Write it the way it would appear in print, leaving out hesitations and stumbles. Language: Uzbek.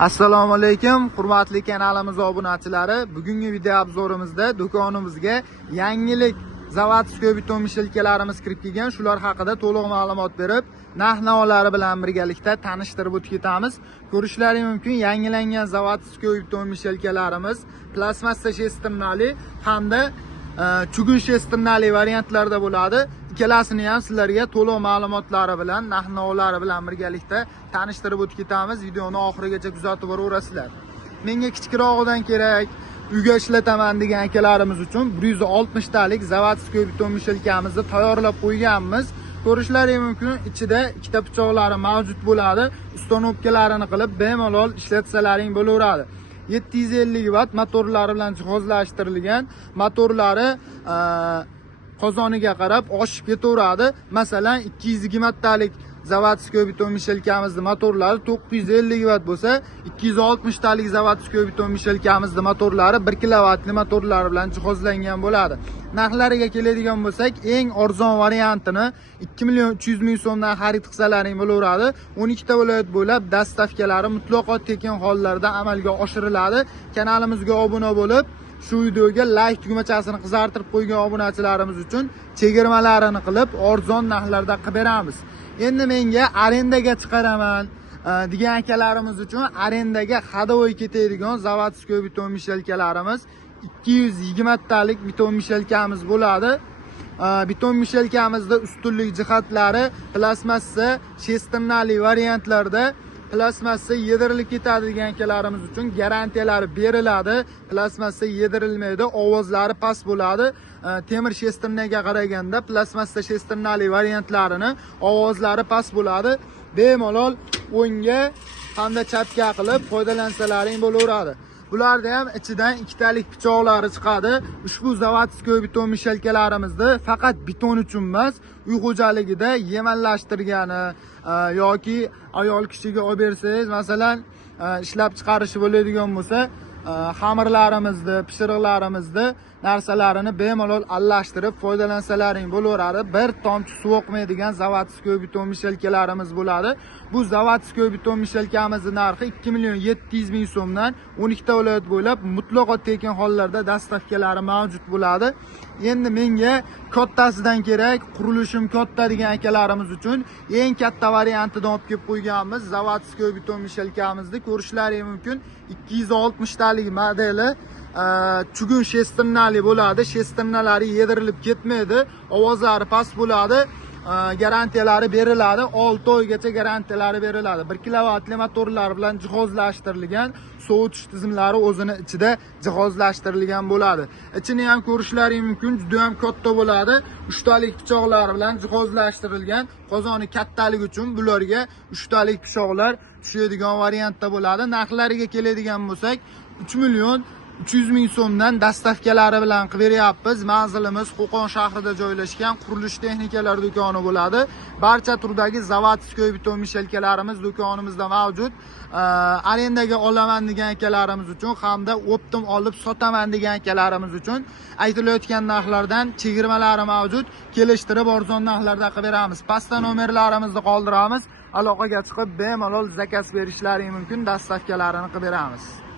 Assalomu alaykum, hurmatli kanalimiz obunachilari. Bugungi video obzorimizda do'konimizga yangilik zavodskiy beton mishelkalarimiz kirib kelgan. Shular haqida to'liq ma'lumot berib, narx-navolari bilan birgalikda tanishtirib o'tib ketamiz. Ko'rishlaringiz mumkin, yangilangan zavodskiy beton mishelkalarimiz plastmassa shestirnali hamda chugun shestirnali variantlarda bo'ladi. Ikkalasini ham sizlarga to'liq ma'lumotlari bilan, narx-navolari bilan birgalikda tanishtirib o'tib ketamiz. Videoni oxirigacha kuzatib boraverasizlar. Menga kichikroqdan kerak, uyga ishlataman degan akalarimiz uchun 160 talik zavodskiy beton mishelkamizni tayyorlab qo'yganmiz. Ko'rishlaringiz mumkin, ichida ikkita pichoqlari mavjud bo'ladi. Uстановкалаrini qilib bemalol ishlatsalaring bo'laveradi. 750 watt motorlari bilan jihozlashtirilgan. Motorlari qozoniga qarab oshib ketaveradi. Masalan, 220 talik zavodskiy beton mishelkamizning motorlari 950 watt bo'lsa, 260 talik zavodskiy beton mishelkamizning motorlari 1 kilovatli motorlar bilan jihozlangan bo'ladi. Narxlariga keladigan bo'lsak, eng arzon variantini 2.300.000 so'mdan xarid qilsalaring bo'laveradi. 12 ta viloyat bo'ylab dastavkalari mutlaqo tekin hollarda amalga oshiriladi. Kanalimizga obuna bo'lib, shu videoga like tugmachasini qizartirib qo'ygan obunachilarimiz uchun chegirmalarini qilib, arzon narxlarda qilib beramiz. Endi menga arendaga chiqaraman degan akalarimiz uchun arendaga hadovoy ketadigan zavodskiy beton mishelkalarimiz 220 talik beton mishelkamiz bo'ladi. Beton mishelkamizda ustunlik jihatlari plastmassa shestirnali variantlarda plastmassa yedirilib ketadi degan akalarimiz uchun garantiyalari beriladi. Plastmassa yedirilmaydi, ovozlari past bo'ladi. Temir shestirnaga qaraganda plastmassa shestirnali variantlarini ovozlari past bo'ladi. Bemalol o'ngga hamda chapga qilib foydalansalaring bo'laveradi. Bularda ham ichidan ikkitalik pichoqlari chiqadi. Ushbu zavodskiy beton mishelkalarimizni faqat beton uchun emas, uy xo'jaligida yemallashtirgani yoki ayol kishiga olib bersangiz, masalan, ishlab chiqarishi bo'ladigan bo'lsa, xamirlarimizni, pishiriqlarimizni narsalarini bemalol aralashtirib foydalansalaring bo'laveradi. Bir tomchi suv oqmaydigan zavodskiy beton mishelkalarimiz bo'ladi. Bu zavodskiy beton mishelkamizning narxi 2.700.000 so'mdan 12 ta viloyat bo'ylab mutlaqo tekin hollarda dastavkalari mavjud bo'ladi. Endi menga kattasidan kerak, qurilishim katta degan akalarimiz uchun eng katta variantini olib kelib qo'yganmiz. Zavodskiy beton mishelkamizni ko'rishlaringiz mumkin. 260 talik modeli chugun shestirnali bo'ladi. Shestirnalari yedirilib ketmaydi, ovozlari past bo'ladi. Garantiyalari beriladi. 6 oygacha garantiyalari beriladi. 1 kilovatli motorlar bilan jihozlashtirilgan, sovutish tizimlari o'zini ichida jihozlashtirilgan bo'ladi. Ichini ham ko'rishlaringiz mumkin, juda ham katta bo'ladi. 3 talik pichoqlar bilan jihozlashtirilgan. Qozoni kattaligi uchun bularga 3 talik pichoqlar tushadigan variantda bo'ladi. Narxlariga keladigan bo'lsak, 3.300.000 so'mdan dastavkalari bilan qilib beryapmiz. Manzilimiz Qo'qon shahrida joylashgan qurilish texnikalari do'koni bo'ladi. Barcha turdagi zavodskiy beton mishelkalarimiz do'konimizda mavjud. Arendaga olaman degan akalarimiz uchun hamda optim olib sotaman degan akalarimiz uchun aytilayotgan narxlardan chegirmalari mavjud. Kelishtirib arzon narxlarda qilib beramiz. Pastda nomerlarimizni qoldiramiz. Aloqaga chiqib bemalol zakaz berishlaring mumkin, dastavkalarini qilib beramiz.